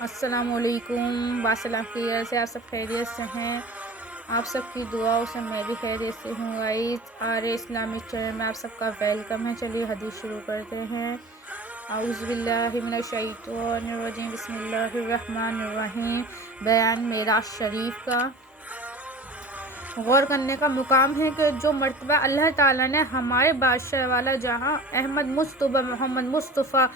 السلام علیکم، باسلام خیر سے آپ سب خیریت سے ہیں؟ آپ سب کی دعاؤں سے میں بھی خیریت سے ہوں۔ گائز آرے اسلامک چینل میں آپ سب کا ویلکم ہے۔ چلیے حدیث شروع کرتے ہیں۔ اعوذ باللہ من الشیطان الرجیم، بسم اللہ الرحمن الرحیم۔ بیان معراج شریف کا غور کرنے کا مقام ہے کہ جو مرتبہ اللہ تعالیٰ نے ہمارے بادشاہ والا جہاں احمد مصطفیٰ محمد مصطفیٰ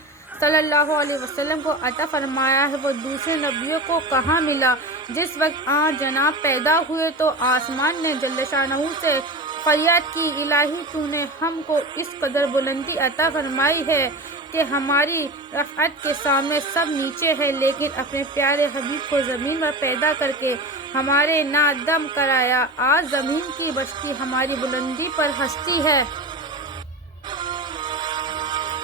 صلی اللہ علیہ وسلم کو عطا فرمایا ہے، وہ دوسرے نبیوں کو کہاں ملا؟ جس وقت آن جناب پیدا ہوئے تو آسمان نے جل شانہ سے فریاد کی، الہی تو نے ہم کو اس قدر بلندی عطا فرمائی ہے کہ ہماری رفعت کے سامنے سب نیچے ہے، لیکن اپنے پیارے حبیب کو زمین پر پیدا کر کے ہمارے نادم کرایا۔ آج زمین کی بستی ہماری بلندی پر ہنستی ہے۔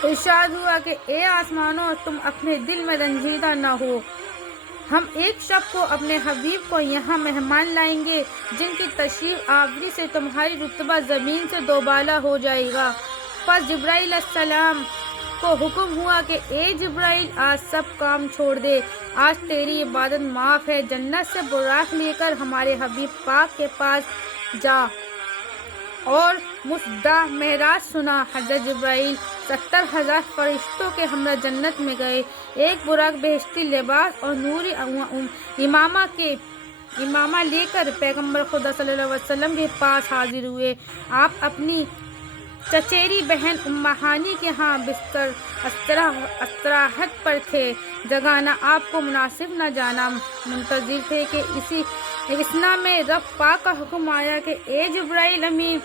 ارشاد ہوا کہ اے آسمانوں، تم اپنے دل میں رنجیدہ نہ ہو، ہم ایک شب کو اپنے حبیب کو یہاں مہمان لائیں گے جن کی تشریف آوری سے تمہاری رتبہ زمین سے دوبالا ہو جائے گا۔ پس جبرائیل علیہ السلام کو حکم ہوا کہ اے جبرائیل، آج سب کام چھوڑ دے، آج تیری عبادت معاف ہے، جنت سے براق لے کر ہمارے حبیب پاک کے پاس جا اور مصدع معراج سنا۔ حضرت جبرائیل 70,000 فرشتوں کے ہمراہ جنت میں گئے، ایک براق بہشتی لباس اور نوری امامہ لے کر پیغمبر خدا صلی اللہ علیہ وسلم کے پاس حاضر ہوئے۔ آپ اپنی چچیری بہن ام ہانی کے ہاں بستر استراحت پر تھے، جگانا آپ کو مناسب نہ جانا، منتظر تھے کہ اسی اثنا میں رب پاک کا حکم آیا کہ اے جبرائیل امین،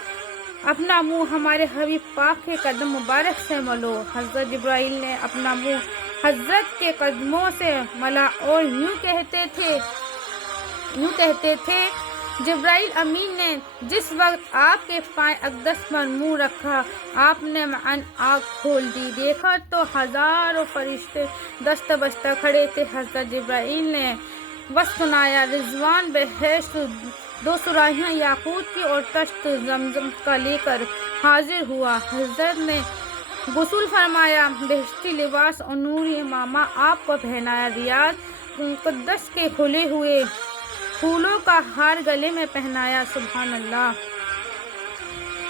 اپنا منہ ہمارے حبیب پاک کے قدم مبارک سے ملو۔ حضرت جبرائیل نے اپنا منہ حضرت کے قدموں سے ملا اور یوں کہتے تھے جبرائیل امین نے جس وقت آپ کے پائے اقدس پر منہ رکھا، آپ نے معاً آنکھ کھول دی، دیکھا تو ہزاروں فرشتے دست بستہ کھڑے تھے۔ حضرت جبرائیل نے وصف سنایا، رضوان بہشت 2 صراحیاں یاقوت کی اور تشت زمزم کا لے کر حاضر ہوا۔ حضرت نے غسل فرمایا، بہشتی لباس اور نوری امامہ آپ کو پہنایا، ریاض قدس کے کھلے ہوئے پھولوں کا ہار گلے میں پہنایا۔ سبحان اللہ۔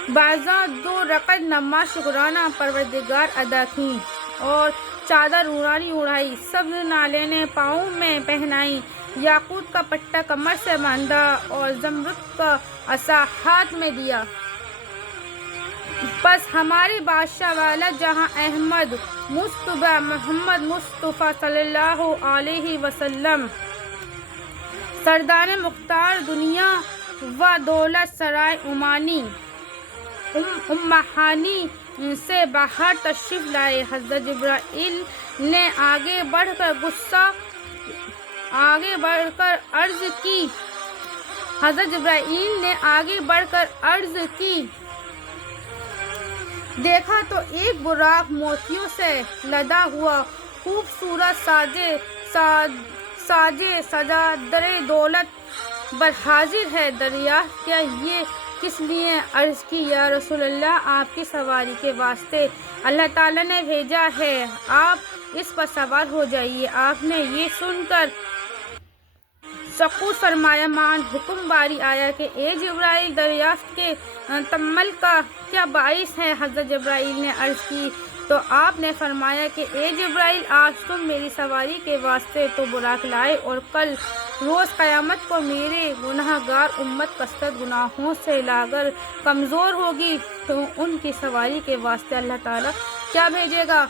بعضاں 2 رکعت نماز شکرانہ پروردگار ادا کی اور چادر نورانی اڑائی، سبز نالینیں پاؤں میں پہنائی، یاقوت کا پٹا کمر سے باندھا اور زمرد کا عصا ہاتھ میں دیا۔ پس ہمارے بادشاہ والا جہاں احمد مصطفیٰ محمد مصطفیٰ صلی اللہ علیہ وسلم، سردار مختار دنیا و دولت سرائے عمانی ام ہانی سے باہر تشریف لائے۔ حضرت جبرائیل نے آگے بڑھ کر عرض کی، دیکھا تو ایک براق موتیوں سے لدا ہوا خوبصورت ساجے سجادر دولت برحاضر ہے، دریافت کیا یہ کس لیے؟ عرض کی، یا رسول اللہ، آپ کی سواری کے واسطے اللہ تعالیٰ نے بھیجا ہے، آپ اس پر سوار ہو جائیے۔ آپ نے یہ سن کر سکوت فرمایا، معاً حکم باری آیا کہ اے جبرائیل، دریافت کے تمل کا کیا باعث ہے؟ حضرت جبرائیل نے عرض کی تو آپ نے فرمایا کہ اے جبرائیل، آج تم میری سواری کے واسطے تو براق لائے اور کل روز قیامت کو میرے گناہگار امت کثرت گناہوں سے لاگر کمزور ہوگی تو ان کی سواری کے واسطے اللہ تعالیٰ کیا بھیجے گا؟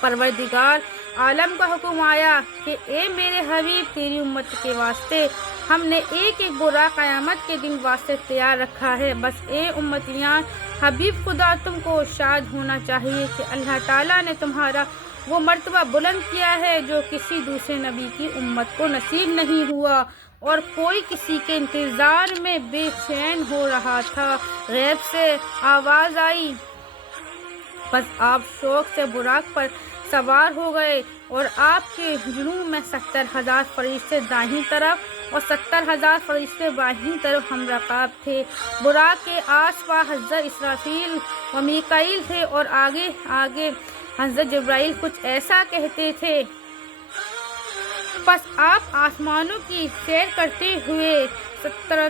پروردگار عالم کا حکم آیا کہ اے میرے حبیب، تیری امت کے واسطے ہم نے ایک براق قیامت کے دن واسطے تیار رکھا ہے۔ بس اے امتیان حبیب خدا، تم کو شاد ہونا چاہیے کہ اللہ تعالیٰ نے تمہارا وہ مرتبہ بلند کیا ہے جو کسی دوسرے نبی کی امت کو نصیب نہیں ہوا، اور کوئی کسی کے انتظار میں بے چین ہو رہا تھا۔ غیب سے آواز آئی، بس آپ شوق سے براق پر سوار ہو گئے اور آپ کے جنوب میں 70,000 فرشتے دائیں طرف اور 70,000 فرشتے بائیں طرف ہم رکاب تھے۔ براق کے آس پاس حضرت اسرافیل و میکائیل تھے اور آگے حضرت جبرائیل کچھ ایسا کہتے تھے پس آپ آسمانوں کی سیر کرتے ہوئے 17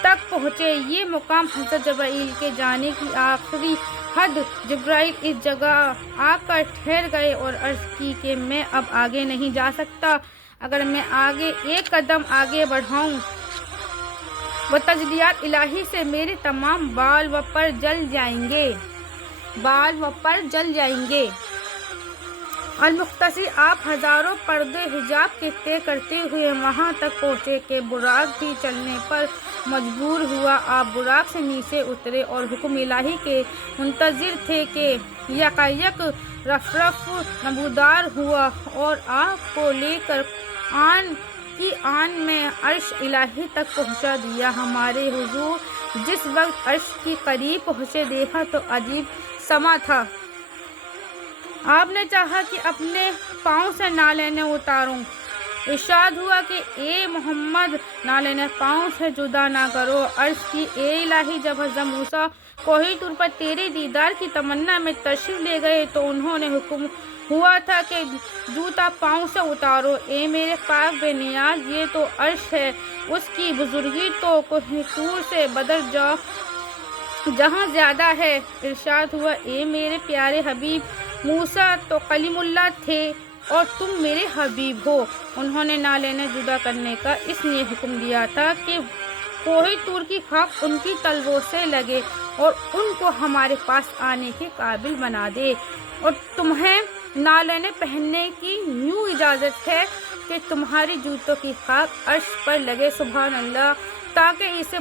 تک پہنچے۔ یہ مقام حضرت جبرائیل کے جانے کی آخری حد۔ جبرائیل اس جگہ آ کر ٹھہر گئے اور عرض کی کہ میں اب آگے نہیں جا سکتا۔ اگر میں آگے ایک قدم آگے بڑھاؤں و تجلیات الہی سے میرے تمام بال و پر جل جائیں گے۔ المختصر آپ ہزاروں پردے حجاب کے طے کرتے ہوئے وہاں تک پہنچے کہ براق بھی چلنے پر مجبور ہوا۔ آپ براق سے نیچے اترے اور حکم الہی کے منتظر تھے کہ یکایک رفرف نمودار ہوا اور آپ کو لے کر آن کی آن میں عرش الہی تک پہنچا دیا۔ ہمارے حضور جس وقت عرش کے قریب پہنچے دیکھا تو عجیب سما تھا۔ آپ نے چاہا کہ اپنے پاؤں سے نالینیں اتاروں۔ ارشاد ہوا کہ اے محمد نالینیں پاؤں سے جدا نہ کرو۔ عرض کی اے الہی جب حضرت موسیٰ کوہ طور پر تیرے دیدار کی تمنا میں تشریف لے گئے تو انہوں نے حکم ہوا تھا کہ جوتا پاؤں سے اتارو۔ اے میرے پاک بے نیاز یہ تو عرش ہے، اس کی بزرگی تو کوہ طور سے بدر جہاں زیادہ ہے۔ ارشاد ہوا اے میرے پیارے حبیب موسیٰ تو کلیم اللہ تھے اور تم میرے حبیب ہو۔ انہوں نے نالینیں جدا کرنے کا اس لیے حکم دیا تھا کہ کوہ طور کی خاک ان کی تلووں سے لگے اور ان کو ہمارے پاس آنے کے قابل بنا دے، اور تمہیں نالینیں پہننے کی یوں اجازت ہے کہ تمہاری جوتوں کی خاک عرش پر لگے۔ سبحان اللہ، تاکہ اسے